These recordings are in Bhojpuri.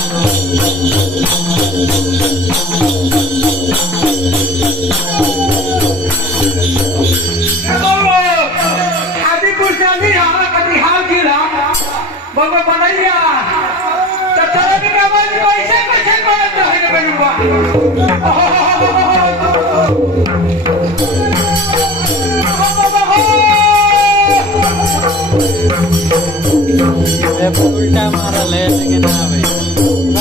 Oh, बाबा बनाइया तो तरह का बात कैसे कैसे करते हैं बेनुआ ये उल्टा मारा ले लेकिन ना भाई हेलो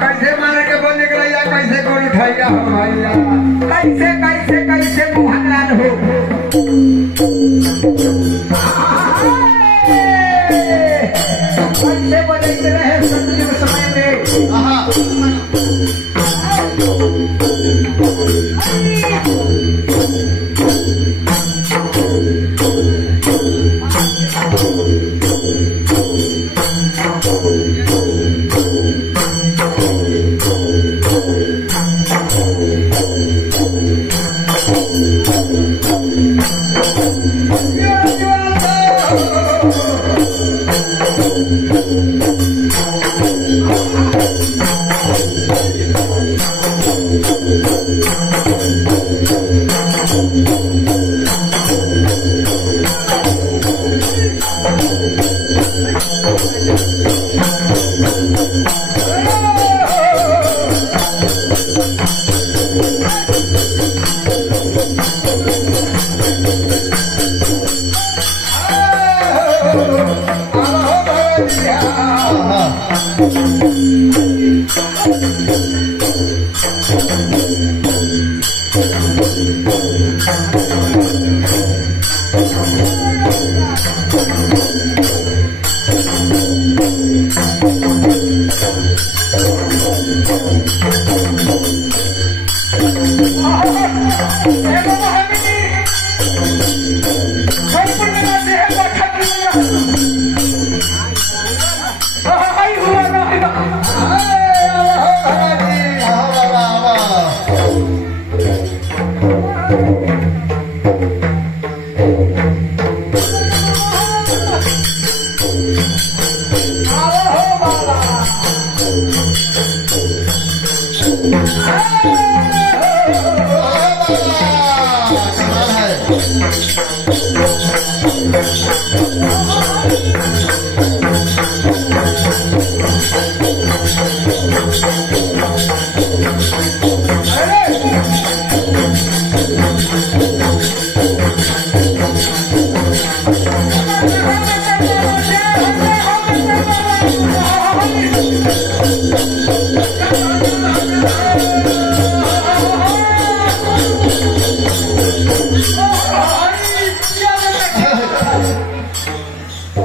कैसे मारे के बोल निकला या कैसे कौन उठाएगा हम भैया कैसे कैसे कैसे मुहल्लान हो कैसे बदलते रहे संजीव समय में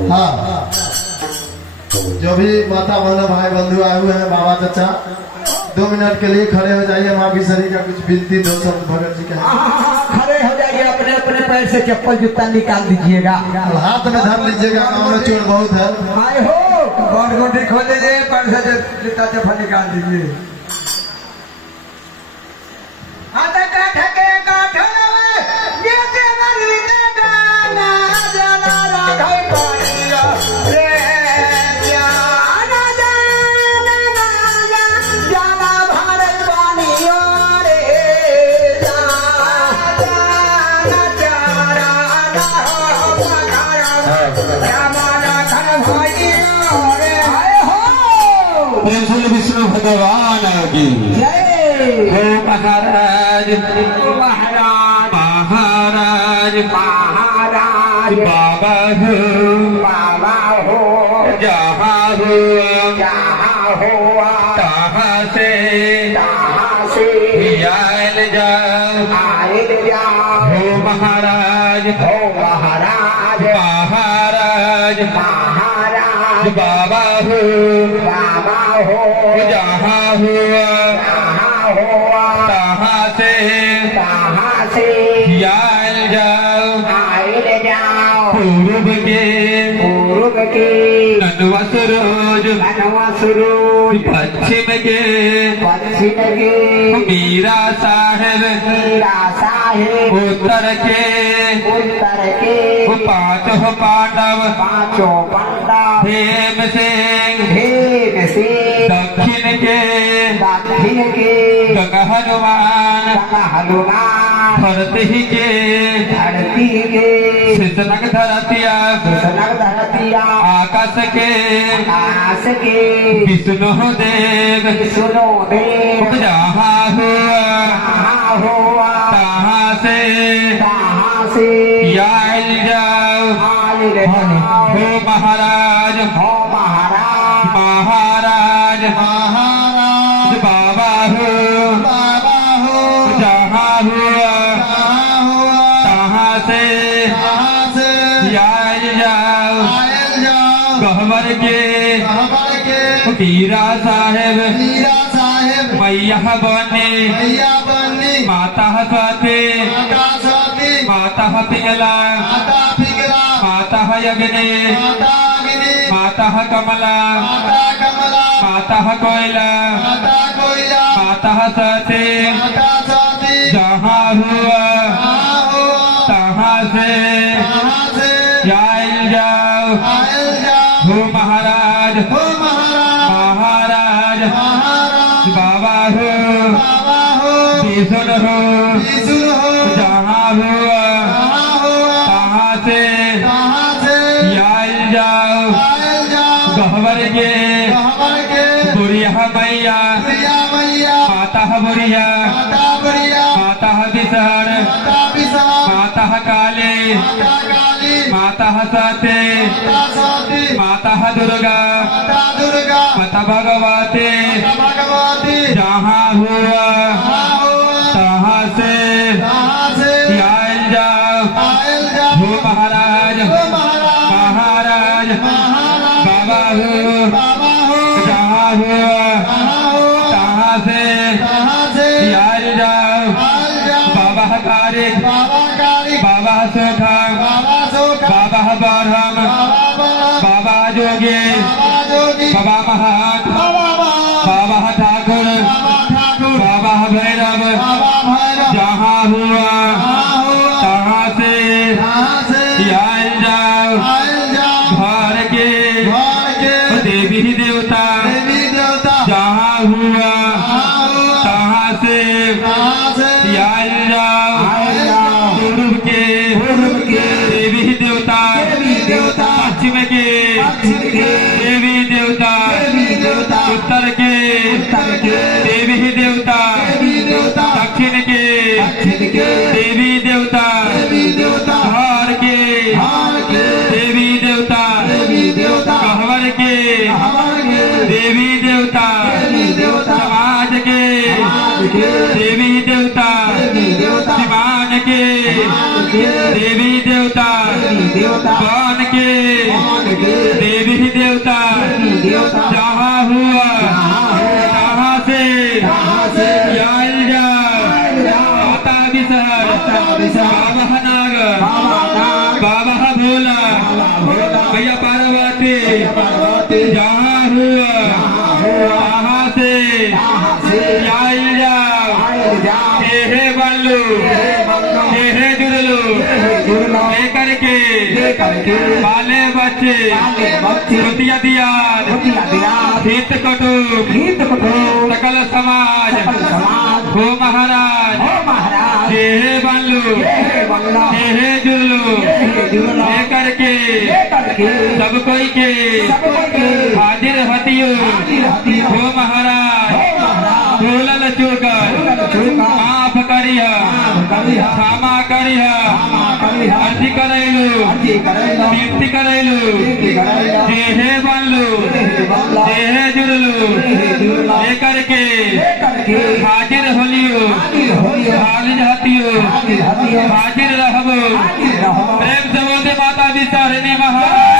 हाँ, जो भी माता बहन भाई बंधु आए हुए हैं, बाबा चाचा 2 मिनट के लिए खड़े हो जाइए। माँ बिसरी का कुछ विनती 2 शब्द भगत जी का। खड़े हो जाइए, अपने अपने पैर से चप्पल जूता निकाल दीजिएगा, हाथ में धर लीजिएगा, गाँव में चोर बहुत है। आए हो गोट गोटी खोल दीजिए, पैर से जूता चप्पल निकाल दीजिए। विष्णु भगवान की हो महाराज महाराज महाराज महाराज बाबा हो जहाँ हो तहाँ से आयल जाओ हो महाराज महाराज महाराज बाबा हो जहाँ हुआ तहाँ से आयल जाओ पूर्व के ननवा सरोज पश्चिम के मीरा साहेब उत्तर के पांचों पांडव हेम सिंह दक्षिण के गंगा हनुमान धरती के शीतलक धरतिया आकाश के विष्णु देव जहाँ हुआ तहाँ से आयल जाओ हो महाराज महाराज बाबा हो जहाँ हुआ तहाँ से आयल जाओ गहवर के मीरा साहेब मैया बने माता सती माता पिंगला माता यज्ञ माता कमला माता कोयला माता सती जहाँ हुआ तहाँ से आयल जाओ हो महाराज महाराज बाबा हो हो त्रिशूल हो जहाँ हुआ तहाँ से आयल जाओ गहवर के बुढ़िया मैया माता बुढ़िया माता बिसहर माता काले माता सते माता दुर्गा माता भगवती जहाँ हुआ तहाँ से आयल जाओ हो महाराज महाराज बाबा हो जहाँ हुआ तहाँ से आयल जाओ बाबा कारिक बाबा सोखा बाबा बरहम बाबा जोगी बाबा महात बाबा ठाकुर बाबा भैरव जहाँ हुआ तहाँ से आयल जाओ घर के देवी देवता जहाँ हुआ तहाँ से आयल जाओ पूर्व के देवी देवता पश्चिम के देवी देवता उत्तर के देवी देवता दक्षिण के देवी देवता धार के देवी देवता कहवर के देवी देवता समाज के देवी देवता सिमान के देवी देवता वन के देवी देवता जहाँ हुआ तहाँ से आयल जाओ माता बिसहर बाबा नाग बाबा भोला भैया पार्वती जहाँ हुआ तहाँ से आयल जाओ हे बल्लू हे जुड़लू लेकर के बाले बच्चे रोटिया दिया हित कटुक सकल समाज हो महाराज हे बल्लू हे जुड़लू लेकर के सब कोई के हाजिर हतियो हो महाराज बोलल चूकर माफ करिह क्षमा करिह अर्जी करैलू विनती करैलू देहे बनलू देहे जुड़लू लेकर के हाजिर होलियो हाजिर हतियो हाजिर रहबो प्रेम से बोलते माता विसारिणी महारानी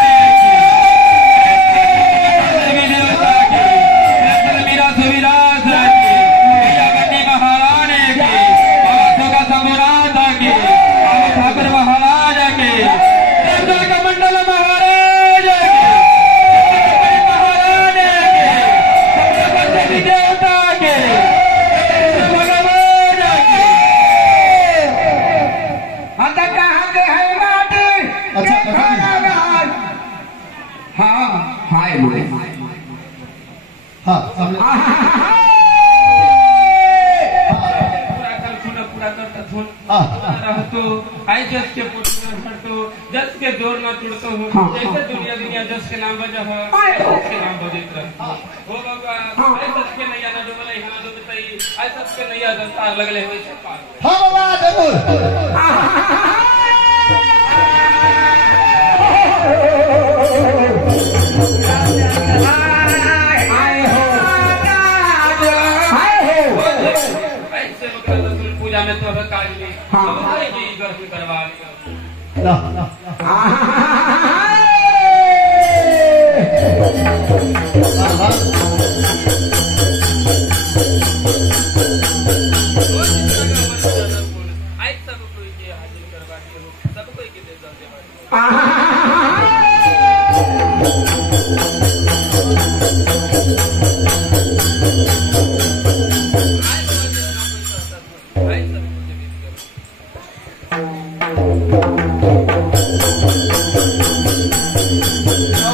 जस के जस के जोर न टूटतो हो जैसे दुनिया दुनिया जस के नाम बजा हो जस के नाम बजित रहो हो बाबा ऐ जस के नैया न डूबले हना डूबतई ऐ जस के नैया दस्तार लगले होय छै पार हां बाबा जरूर पूजा में तो काज में करवा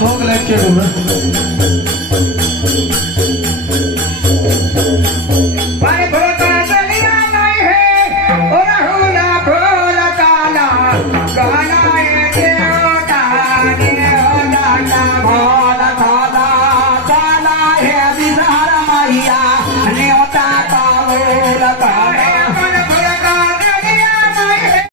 भोग लेके